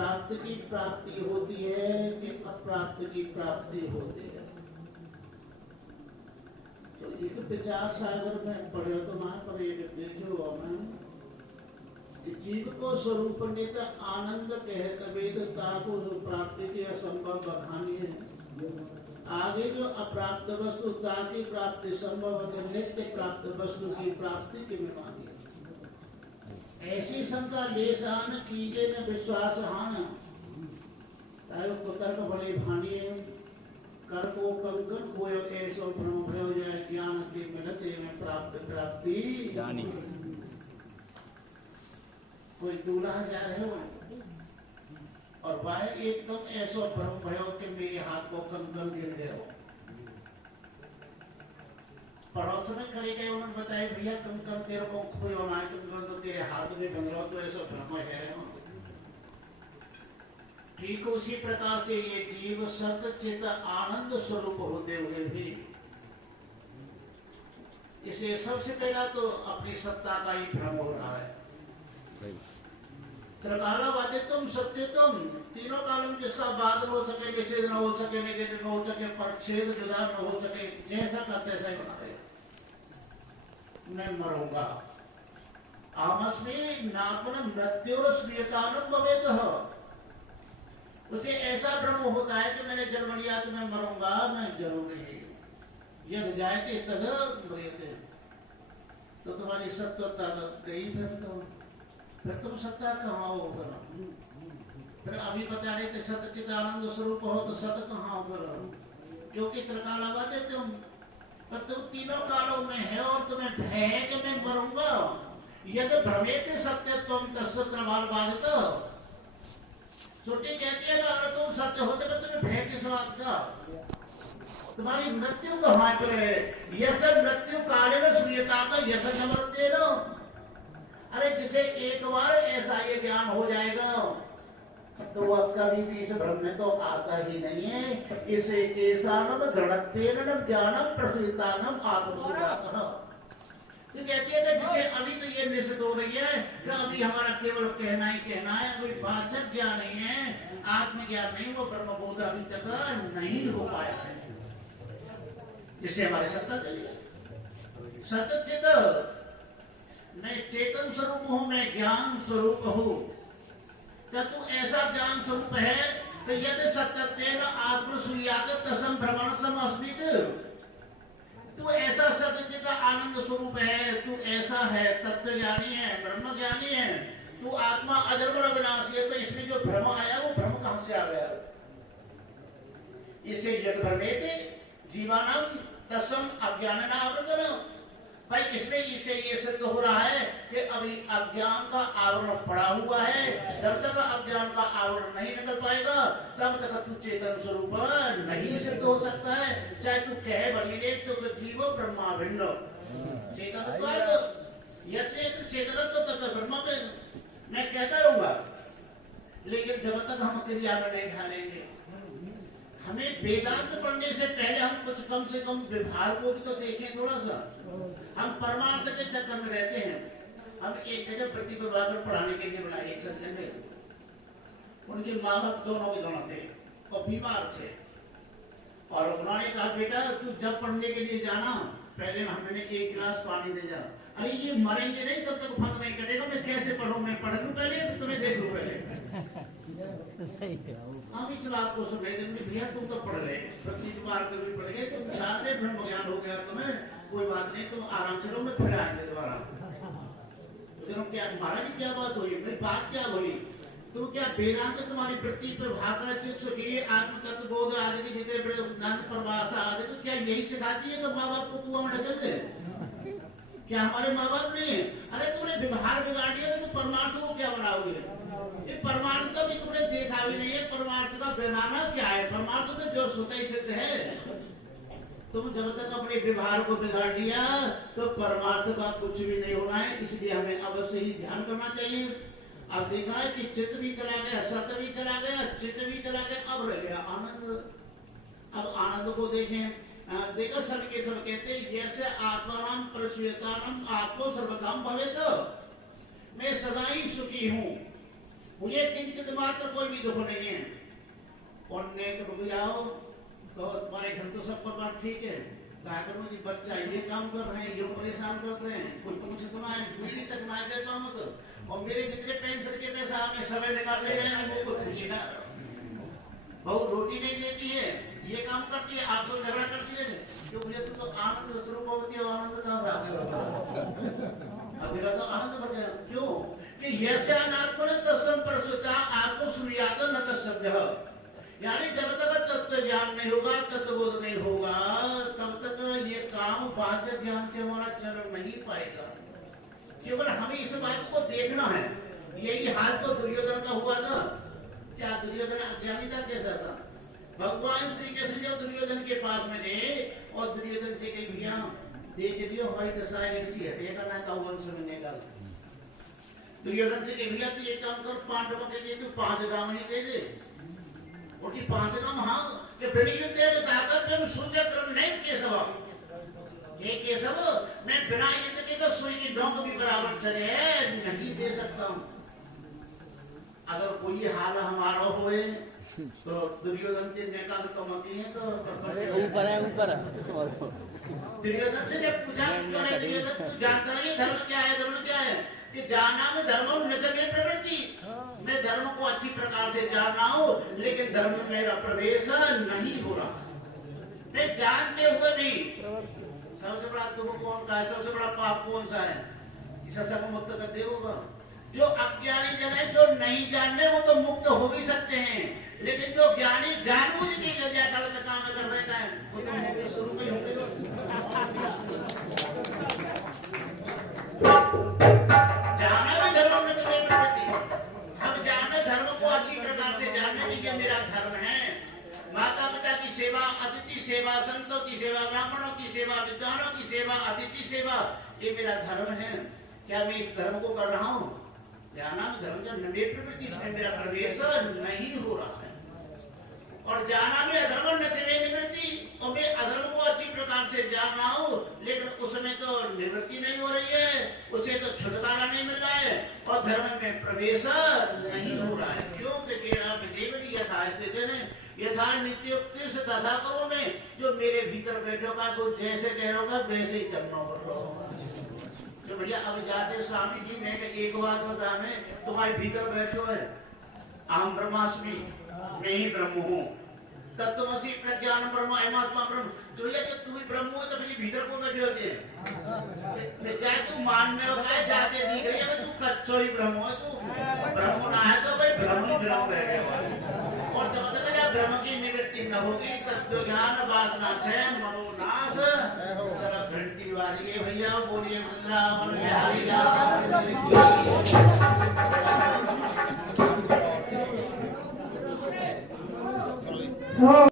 प्राप्त की प्राप्ति होती है कि अप्राप्त की प्राप्ति होती है। तो एक विचार सागर में पढ़े तो वहां पर एक देखो हमें जीव को स्वरूप नित आनंद कहत वेद ताको जो प्राप्ति के असंभव बखानी है। आगे जो अप्राप्त वस्तु ताकि प्राप्ति संभव है, नित्य प्राप्त वस्तु की प्राप्ति की विमानी है। ऐसी शंका लेसान कीजे न विश्वास हान, तायो कुतर्क बड़े भानी है। कर को कंकन खोयो ऐसो भ्रम भयो जाए, ज्ञान के मिलते में प्राप्त प्राप्ति जानी। कोई दूल्हा जा रहे हो और भाई एकदम ऐसा भ्रम भयो कि मेरे हाथ को कंकन गिर गए हो। पड़ोस में खड़े गए, उन्होंने बताया भैया कंकन तेरे को खोयो ना, कंकन तो तेरे हाथ में बंध रहा, तो ऐसा भ्रम है। ठीक उसी प्रकार से ये जीव सत चित आनंद स्वरूप होते हुए भी इसे सबसे पहला तो अपनी सत्ता का ही भ्रम हो रहा है। त्रिकालवादी तुम सत्य तुम, तीनों कालम जिसका बाद हो सके, विच्छेद न हो सके, निगेटिव न हो सके, परच्छेद जुदा न हो सके, जैसा का तैसा ही बना रहे। मैं मरूंगा आमस्मी नापन मृत्युरस्मियतानं भवेतः। उसे ऐसा भ्रम होता है कि मैंने जन्म लिया तो मैं मरूंगा, मैं जरूर नहीं। यद जायते तद मृत्यते, तो तुम्हारी सत्ता गई, फिर तुम सत्ता कहाँ हो? फिर अभी बता रहे थे सच्चिदानंद स्वरूप हो तो सत कहाँ हो? क्योंकि त्रिकालवाद है तुम, पर तुम तीनों कालों में है और तुम्हें भय है कि मैं मरूंगा। यदि भ्रमेते सत्य तुम तत्सत्रवाद तो छोटी कहती है कि अगर तुम सत्य होते तो तुम्हें भय किस बात का? तुम्हारी मृत्यु कहाँ पर है? यह सब मृत्यु काले में सूर्यता का यश समझते नो। अरे जिसे एक बार ऐसा ये ज्ञान हो जाएगा तो वह कभी भी इस भ्रम में तो आता ही नहीं है। इसे केसानम दृढ़त्वेन ज्ञानम प्रसुतानम आत्मसुजातः। तो कहती है कि जिसे अभी तो ये निश्चित हो रही है कि अभी हमारा केवल कहना ही कहना है, कोई वाचक ज्ञान नहीं है, आत्मज्ञान नहीं, वो ब्रह्मबोध अभी तक नहीं हो पाया है, जिससे हमारी सत्ता चली। सतचित मैं चेतन स्वरूप हूँ, मैं ज्ञान स्वरूप हूँ। क्या तू ऐसा ज्ञान स्वरूप है तो यदि सत्यत्वेन आत्मसूयात तसम भ्रमण समस्मित, तू ऐसा सत्यचित आनंद स्वरूप है, तू ऐसा है, तत्व ज्ञानी है, ब्रह्म ज्ञानी है, तू आत्मा अजर अविनाशी है, तो इसमें जो भ्रम आया वो भ्रम कहां से आ गया? इसे यद भ्रमेते जीवानाम तस्म अज्ञानावृतम। भाई इसमें इसे ये सिद्ध हो रहा है कि अभी अज्ञान का आवरण पड़ा हुआ है। जब तक अज्ञान का आवरण नहीं निकल पाएगा तब तक तू चेतन स्वरूप नहीं सिद्ध हो सकता है। चाहे तू कहे बनी तो जीवो ब्रह्मा भिन्न चेतन तो तत्व ब्रह्म पे मैं कहता रहूंगा, लेकिन जब तक हम क्रिया में नहीं ढालेंगे, हमें वेदांत पढ़ने से पहले हम कुछ कम से कम व्यवहार को भी तो देखें थोड़ा सा। हम परमार्थ के चक्कर में रहते हैं। हम एक जगह प्रतिभाग पढ़ाने के लिए बनाए, एक सज्जन ने, उनके माँ बाप दोनों के दोनों थे और बीमार थे, और उन्होंने कहा बेटा तू जब पढ़ने के लिए जाना पहले हमने एक गिलास पानी दे जा। अरे ये मरेंगे नहीं तब तक फर्क नहीं करेगा, मैं कैसे पढ़ूं? मैं पढ़ लूं पहले, तुम्हें देख लूं पहले। हम इस बात को सुन रहे थे, भैया तुम तो पढ़ रहे, प्रतिबार कभी पढ़ गए, तुम सारे ब्रह्म ज्ञान हो गया तुम्हें, कोई बात नहीं, तुम आराम से रहो, मैं फिर आएंगे दोबारा। तो क्या महाराज क्या बात हुई? मेरी बात क्या हुई? तुम क्या वेदांत तुम्हारी वृत्ति पे भागना चाहिए, आत्म तत्व बोध आदि के जितने बड़े सिद्धांत परमार्थ आदि, तो क्या यही सिखाती है कि माँ बाप को कुआं में ढकेल दे? क्या हमारे माँ बाप नहीं है? अरे तुमने व्यवहार बिगाड़ दिया तो तुम परमार्थ को क्या बनाओगे? ये परमार्थ का भी तुमने देखा भी नहीं है। परमार्थ का बनाना क्या है? परमार्थ तो जो स्वतः ही सिद्ध है। तुम जब तक अपने व्यवहार को बिगाड़ दिया तो परमार्थ का कुछ भी नहीं होना है। इसलिए हमें अवश्य ही ध्यान करना चाहिए। अब देखा है कि चित्त भी चला गया, सत्य भी चला गया, चित्त भी चला गया, अब रह गया आनंद। अब आनंद को देखें, देखा सब के सब कहते जैसे आत्माराम परश्वेतानम आत्मो सर्वकाम भवेत, मैं सदा ही सुखी हूँ। मुझे किंचित मात्र कोई भी दुख नहीं है। पुण्य रुक जाओ तो तुम्हारे घर तो सब परिवार ठीक है, करो जी बच्चा ये काम कर रहे हैं, ये परेशान करते हैं, कोई तुमसे तो ना बीड़ी तक ना देता हूँ तो, और मेरे जितने पेंशन के पैसा हमें समय निकाल ले जाए वो कोई खुशी ना, बहू रोटी नहीं देती है, ये काम करती है, आपको झगड़ा करती है, क्यों मुझे तो आनंद स्वरूप होती है, आनंद कहाँ अब मेरा तो आनंद बढ़ गया। क्यों कि यशानात्मन तत्सम परसुता आपको सुनियात न तत्सभ्य, यानी जब तक तत्व ज्ञान नहीं होगा, तत्वबोध नहीं होगा, तब तक ये काम वाचक ज्ञान से हमारा चल नहीं पाएगा। केवल हमें इस बात को देखना है। यही हाल तो दुर्योधन का हुआ था। क्या दुर्योधन अज्ञानी था? कैसा था? भगवान श्री कृष्ण जब दुर्योधन के पास में गए और दुर्योधन से कही भैया देख दियो हमारी दशा ऐसी है, देखा ना का वंश में निकाल। दुर्योधन से कही भैया तू एक काम कर, पांडवों के लिए तू 5 गांव ही दे दे। उनकी 5 गांव हाँ कि बेटी तेरे दातव्यम सूचक्रम नहीं केशव, ये केशव मैं बिना युद्ध के तो सुई की डोंक भी बराबर चले नहीं दे सकता हूँ। अगर कोई हाल हमारा होए तो दुर्योधन जी ने कहा तो मती है तो ऊपर है ऊपर। दुर्योधन से जब पूछा दुर्योधन तू जानता है धर्म क्या है? धर्म क्या है कि जानना में धर्म न जगे प्रवृत्ति, मैं धर्म को अच्छी प्रकार से जान रहा हूँ लेकिन धर्म में मेरा प्रवेश नहीं हो रहा। मैं जानते हुए भी सबसे बड़ा दुख कौन का है? सबसे बड़ा पाप कौन सा है? इसे सब मुक्त कर देगा। जो अज्ञानी जन है, जो नहीं जानने वो तो मुक्त हो भी सकते हैं, लेकिन जो ज्ञानी जानबूझ के गलत काम कर रहे हैं वो तो मुक्त शुरू में होंगे। जाना भी धर्म में तो प्रवृत्ति, हम जाने धर्म को अच्छी प्रकार से जानने की मेरा धर्म है। माता पिता की सेवा, अतिथि सेवा, संतों की सेवा, ब्राह्मणों की सेवा, विद्वानों की सेवा, अतिथि सेवा, ये मेरा धर्म है। क्या मैं इस धर्म को कर रहा हूँ? जाना में धर्म जब नवे प्रवृत्ति इसमें मेरा प्रवेश नहीं हो रहा है। और जाना में अधर्म न चले निवृत्ति, और मैं अधर्म को अच्छी प्रकार से जान रहा हूँ लेकिन उसमें तो निवृत्ति नहीं हो रही है, उसे तो छुटकारा नहीं मिल रहा है और धर्म में प्रवेश नहीं हो रहा है। क्यों? यथा नित्योक्ति से तथा करो मैं, जो मेरे भीतर बैठोगा तो जैसे कहोगा वैसे ही करना होगा। तो भैया अब जाते स्वामी जी ने एक बात बता, मैं तुम्हारे भीतर बैठो है, अहम ब्रह्मास्मि, मैं ही ब्रह्म हूँ, तत्वमसि प्रज्ञान ब्रह्म अहमात्मा ब्रह्म। तो भैया जब तू ही ब्रह्म हो तो फिर भीतर को बैठे होते हैं, चाहे तू मानने होगा जाते दिख रही है तू कच्चो ही ब्रह्म हो, तू ब्रह्म ना है तो भाई ब्रह्म ही ब्रह्म बैठे हुआ। और जब तक ब्रह्म की निवृत्ति न होगी तत्व ज्ञान वासना क्षय मनोनाश घंटी वाली भैया बोलिए वृंदावन बिहारी लाल।